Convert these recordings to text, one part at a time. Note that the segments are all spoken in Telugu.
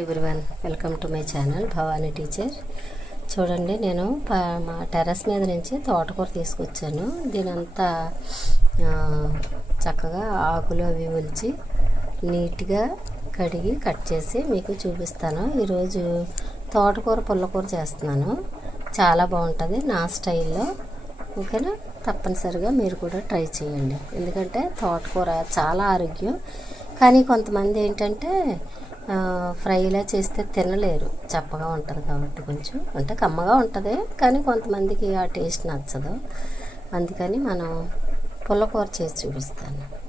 Everyone welcome to my channel Bhavani teacher చూడండి నేను మా టెర్రస్ మీద నుంచి తోటకూర తీసుకొచ్చాను. దీనంతా చక్కగా ఆకులు అవి ఒలిచి నీట్గా కడిగి కట్ చేసి మీకు చూపిస్తాను. ఈరోజు తోటకూర పుల్లకూర చేస్తున్నాను. చాలా బాగుంటుంది నా స్టైల్లో. ఓకేనా? తప్పనిసరిగా మీరు కూడా ట్రై చేయండి. ఎందుకంటే తోటకూర చాలా ఆరోగ్యం. కానీ కొంతమంది ఏంటంటే ఫ్రైలా చేస్తే తినలేరు. చప్పగా ఉంటుంది కాబట్టి కొంచెం. అంటే కమ్మగా ఉంటుంది కానీ కొంతమందికి ఆ టేస్ట్ నచ్చదు. అందుకని మనం పుల్లకూర చేసి చూపిస్తాను.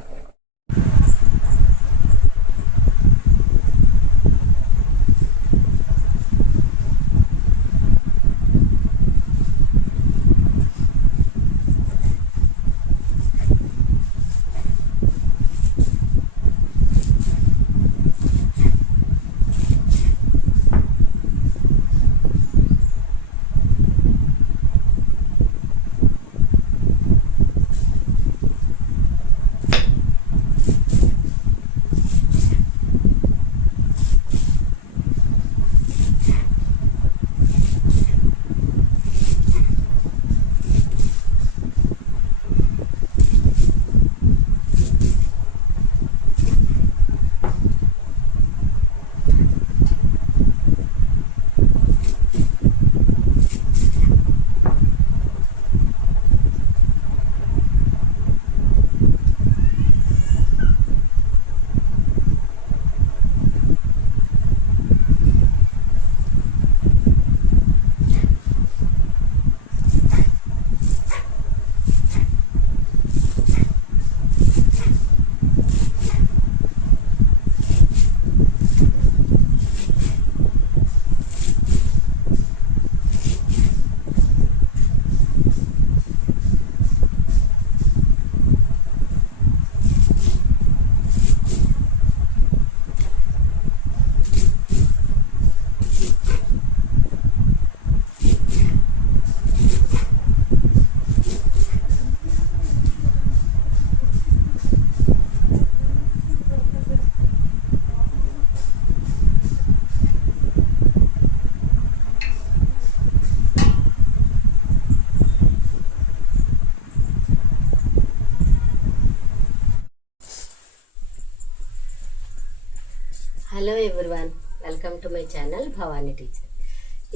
To my channel Bhavani teacher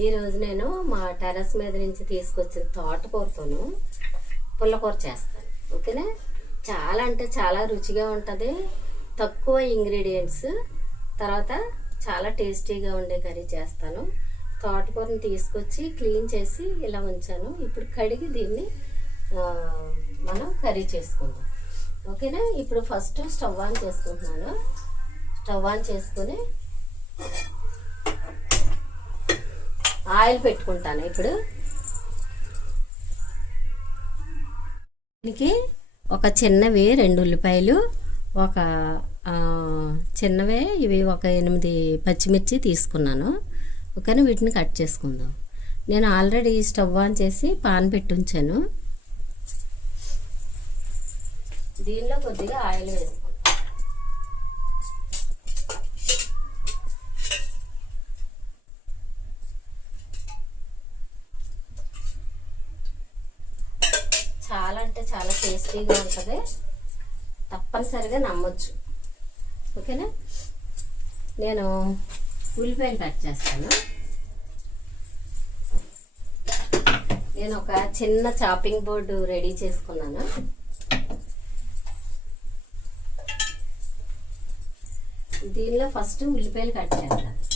ఈరోజు నేను మా టెర్రస్ మీద నుంచి తీసుకొచ్చిన తోటకూరతోను పుల్లకూర చేస్తాను. ఓకేనా? చాలా అంటే చాలా రుచిగా ఉంటుంది. తక్కువ ఇంగ్రీడియంట్స్ తర్వాత చాలా టేస్టీగా ఉండే కర్రీ చేస్తాను. తోటకూరని తీసుకొచ్చి క్లీన్ చేసి ఇలా ఉంచాను. ఇప్పుడు కడిగి దీన్ని మనం కర్రీ చేసుకుందాం. ఓకేనా? ఇప్పుడు ఫస్ట్ స్టవ్ ఆన్ చేసుకుంటున్నాను. స్టవ్ ఆన్ చేసుకొని ఆయిల్ పెట్టుకుంటాను ఇప్పుడు. దీనికి ఒక చిన్నవి రెండు ఉల్లిపాయలు ఒక చిన్నవే ఇవి ఒక ఎనిమిది పచ్చిమిర్చి తీసుకున్నాను. కానీ వీటిని కట్ చేసుకుందాం. నేను ఆల్రెడీ స్టవ్ ఆన్ చేసి పాన్ పెట్టి ఉంచాను. దీనిలో కొద్దిగా ఆయిల్ వేసుకుంటాను టేస్టీగా ఉంటుంది. తప్పనిసరిగా నమ్మొచ్చు. ఓకేనా? నేను ఉల్లిపాయలు కట్ చేస్తాను. నేను ఒక చిన్న చాపింగ్ బోర్డు రెడీ చేసుకున్నాను. దీనిలో ఫస్ట్ ఉల్లిపాయలు కట్ చేస్తాను.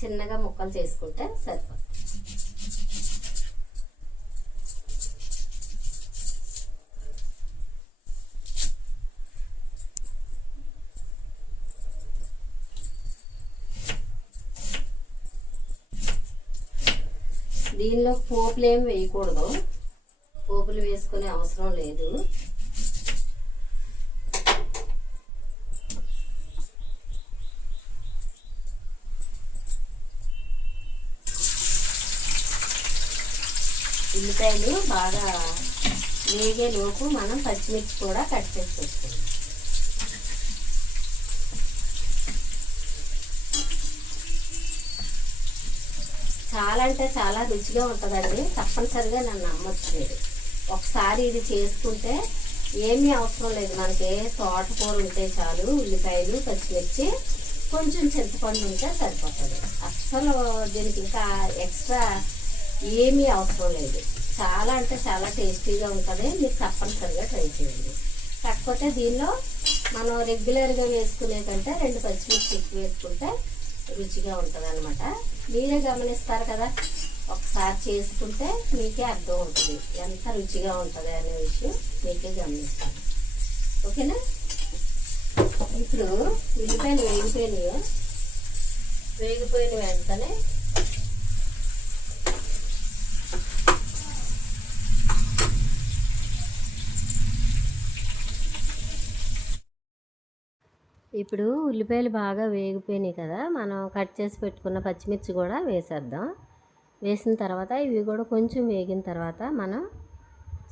చిన్నగా ముక్కలు చేసుకుంటే సరిపోతుంది. దీనిలో పోపులు ఏమి వేయకూడదు. పోపులు వేసుకునే అవసరం లేదు. ఉల్లిపాయలు బాగా వేగే లోపు మనం పచ్చిమిర్చి కూడా కట్ చేసి చాలా అంటే చాలా రుచిగా ఉంటుందండి. తప్పనిసరిగా నన్ను నమ్మొచ్చు మీరు ఒకసారి ఇది చేసుకుంటే ఏమీ అవసరం లేదు. మనకి తోటకూర ఉంటే చాలు ఉల్లిపాయలు పచ్చిమిర్చి కొంచెం చింతపండు ఉంటే సరిపోతుంది. అస్సలు దీనికి ఇంకా ఎక్స్ట్రా ఏమీ అవసరం లేదు. చాలా అంటే చాలా టేస్టీగా ఉంటుంది. మీరు తప్పనిసరిగా ట్రై చేయండి. కాకపోతే దీనిలో మనం రెగ్యులర్గా వేసుకునే కంటే రెండు పచ్చిమిర్చి ఎక్కువ వేసుకుంటే రుచిగా ఉంటుంది అనమాట మీరే గమనిస్తారు కదా ఒకసారి చేసుకుంటే మీకే అర్థం ఉంటుంది ఎంత రుచిగా ఉంటుంది అనే విషయం మీకే గమనిస్తారు. ఓకేనా? ఇప్పుడు ఉల్లిపాయలు వేగిపోయినాయో వేగిపోయిన వెంటనే ఇప్పుడు ఉల్లిపాయలు బాగా వేగిపోయినాయి కదా మనం కట్ చేసి పెట్టుకున్న పచ్చిమిర్చి కూడా వేసేద్దాం. వేసిన తర్వాత ఇవి కూడా కొంచెం వేగిన తర్వాత మనం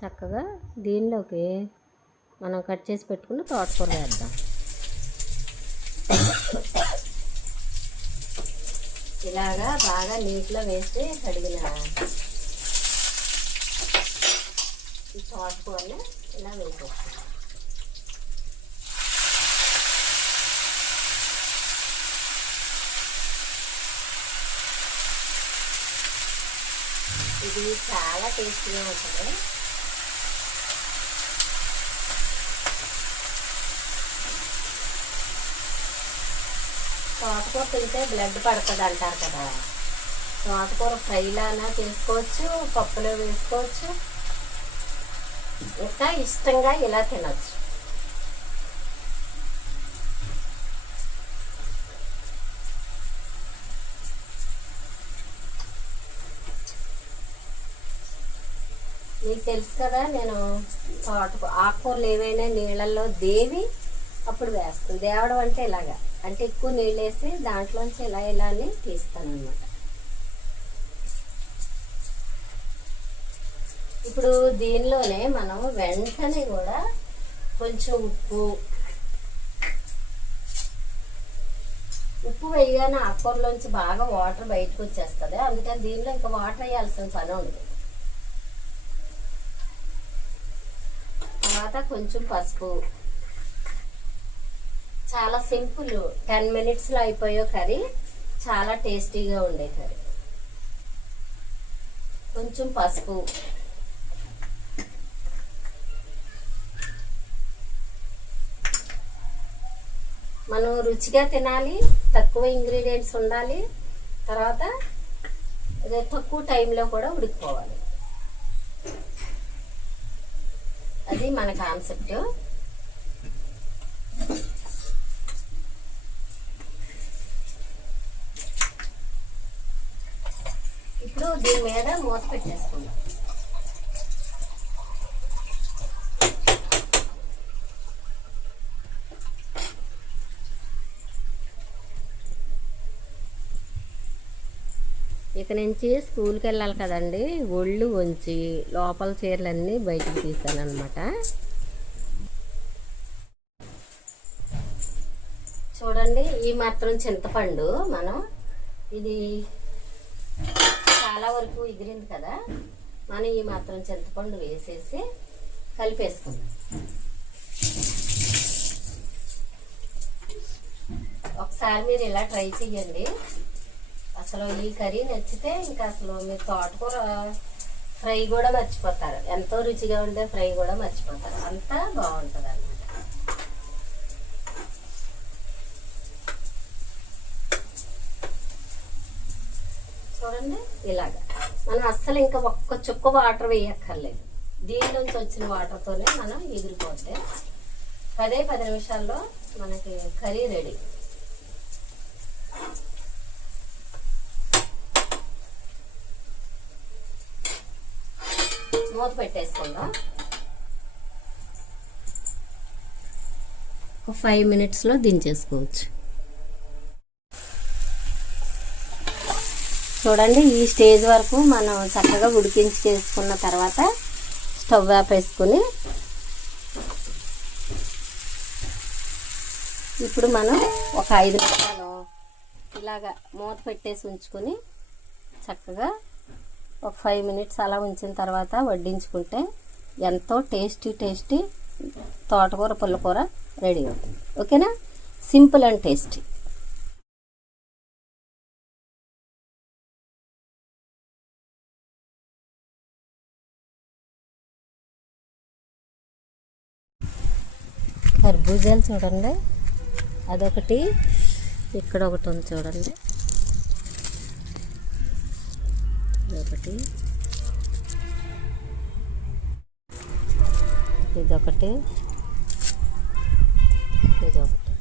చక్కగా దీనిలోకి మనం కట్ చేసి పెట్టుకున్న తోటకూర వేద్దాం. ఇలాగా బాగా నీటిలో వేస్తే కడిగిన ఈ తోటకూరని ఇలా వేసేస్తాం ఇది చాలా టేస్టీగా ఉంటుంది. తోటకూర తింటే బ్లడ్ పడుతుంది అంటారు కదా. తోటకూర ఫ్రైలానా చేసుకోవచ్చు పప్పులో వేసుకోవచ్చు. ఇంకా ఇష్టంగా ఇలా తినచ్చు. మీకు తెలుసు కదా నేను తోట ఆకుకూరలు ఏవైనా నీళ్ళల్లో దేవి అప్పుడు వేస్తాను. దేవడం అంటే ఇలాగా. అంటే ఎక్కువ నీళ్ళు వేసి దాంట్లోంచి ఇలా ఇలా అని తీస్తాను అనమాట ఇప్పుడు దీనిలోనే మనం వెంటనే కూడా కొంచెం ఉప్పు ఉప్పు వేయగానే ఆకుకూరలోంచి బాగా వాటర్ బయటకు వచ్చేస్తుంది. అందుకని దీనిలో ఇంకా వాటర్ వేయాల్సిన పని ఉంది తర్వాత కొంచెం పసుపు. చాలా సింపుల్. టెన్ మినిట్స్లో అయిపోయే కర్రీ. చాలా టేస్టీగా ఉండే కర్రీ. కొంచెం పసుపు. మనం రుచిగా తినాలి తక్కువ ఇంగ్రీడియంట్స్ ఉండాలి తర్వాత అదే తక్కువ టైంలో కూడా ఉడికిపోవాలి. అది మన కాన్సెప్ట్. ఇప్పుడు దీని మీద మూత పెట్టేసుకుందాం. ఇక నుంచి స్కూల్కి వెళ్ళాలి కదండి. ఒళ్ళు వంచి లోపల చీరలన్నీ బయటకు తీసాను అనమాట చూడండి ఈ మాత్రం చింతపండు మనం. ఇది చాలా వరకు ఎగిరింది కదా. మనం ఈ మాత్రం చింతపండు వేసేసి కలిపేసుకుందాం. ఒకసారి మీరు ఇలా ట్రై చేయండి అసలు ఈ కర్రీ నచ్చితే ఇంకా అసలు మీరు తోటకూర ఫ్రై కూడా మర్చిపోతారు. ఎంతో రుచిగా ఉండే ఫ్రై కూడా మర్చిపోతారు. అంతా బాగుంటుంది అన్నమాట చూడండి ఇలాగా. మనం అస్సలు ఇంకా ఒక్క చుక్క వాటర్ వేయక్కర్లేదు. దీని నుంచి వచ్చిన వాటర్తోనే మనం ఎగిరిపోతే పదే పది నిమిషాల్లో మనకి కర్రీ రెడీ. మూత పెట్టేసుకుందాం. ఒక ఫైవ్ మినిట్స్లో దించేసుకోవచ్చు. చూడండి ఈ స్టేజ్ వరకు మనం చక్కగా ఉడికించి చేసుకున్న తర్వాత స్టవ్ ఆపేసుకుని ఇప్పుడు మనం ఒక ఐదు నిమిషాలు ఇలాగా మూత పెట్టేసి ఉంచుకొని చక్కగా ఒక ఫైవ్ మినిట్స్ అలా ఉంచిన తర్వాత వడ్డించుకుంటే ఎంతో టేస్టీ టేస్టీ తోటకూర పుల్లకూర రెడీ అవుతుంది. ఓకేనా? సింపుల్ అండ్ టేస్టీ కర్బూజాలు చూడండి. అదొకటి ఇక్కడ ఒకటి ఉంది చూడండి. ఇదొకటి. ఇదొకటి. ఇదొకటి.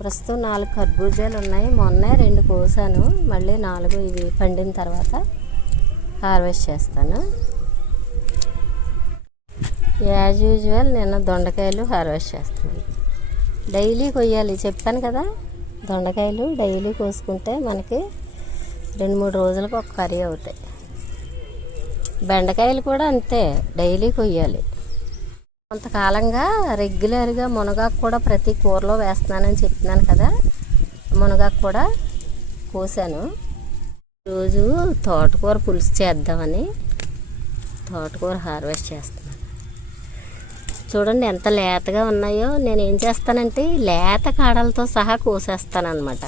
ప్రస్తుతం నాలుగు కర్బూజాలు ఉన్నాయి. మొన్నే రెండు కోసాను. మళ్ళీ నాలుగు ఇవి పండిన తర్వాత హార్వెస్ట్ చేస్తాను. యాజ్ యూజువల్ నేను దొండకాయలు హార్వెస్ట్ చేస్తున్నాను. డైలీ కొయ్యాలి. చెప్పాను కదా దొండకాయలు డైలీ కోసుకుంటే మనకి రెండు మూడు రోజులకు ఒక కర్రీ అవుతాయి. బెండకాయలు కూడా అంతే డైలీ కొయ్యాలి. కొంతకాలంగా రెగ్యులర్గా మునగాకు కూడా ప్రతి కూరలో వేస్తున్నానని చెప్తున్నాను కదా మునగాకు కూడా కోసాను. రోజు తోటకూర పులుసు చేద్దామని తోటకూర హార్వెస్ట్ చేస్తున్నాను. చూడండి ఎంత లేతగా ఉన్నాయో నేను ఏం చేస్తానంటే లేత కాడలతో సహా కోసేస్తాను అనమాట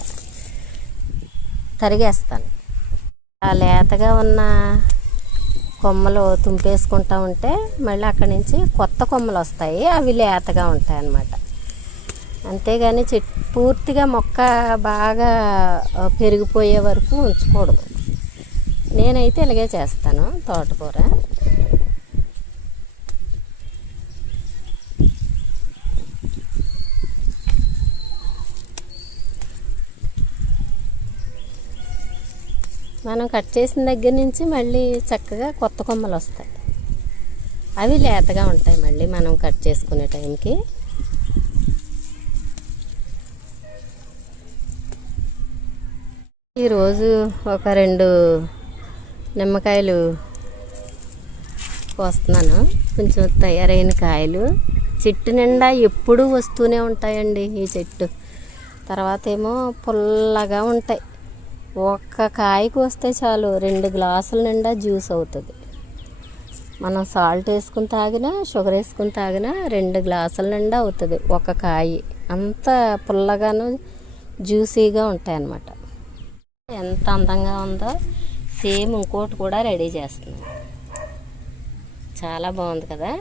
తరిగేస్తాను. ఆ లేతగా ఉన్న కొమ్మలు తుంపేసుకుంటా ఉంటే మళ్ళీ అక్కడి నుంచి కొత్త కొమ్మలు వస్తాయి. అవి లేతగా ఉంటాయి అన్నమాట అంతేగాని చెట్ పూర్తిగా మొక్క బాగా పెరిగిపోయే వరకు ఉంచకూడదు. నేనైతే ఇలాగే చేస్తాను తోటకూర. మనం కట్ చేసిన దగ్గర నుంచి మళ్ళీ చక్కగా కొత్త కొమ్మలు వస్తాయి. అవి లేతగా ఉంటాయి మళ్ళీ మనం కట్ చేసుకునే టైంకి. ఈరోజు ఒక రెండు నిమ్మకాయలు కోస్తున్నాను. కొంచెం తయారైన కాయలు. చెట్టు నిండా ఎప్పుడూ వస్తూనే ఉంటాయండి ఈ చెట్టు. తర్వాత ఏమో పుల్లగా ఉంటాయి. ఒక్క కాయకు వస్తే చాలు రెండు గ్లాసుల నిండా జ్యూస్ అవుతుంది. మనం సాల్ట్ వేసుకుని తాగినా షుగర్ వేసుకుని తాగినా రెండు గ్లాసుల నిండా అవుతుంది ఒక కాయ. అంత పుల్లగాను జ్యూసీగా ఉంటాయి అన్నమాట ఎంత అందంగా ఉందో సేమ్ ఇంకోటి కూడా రెడీ చేస్తున్నాను. చాలా బాగుంది కదా?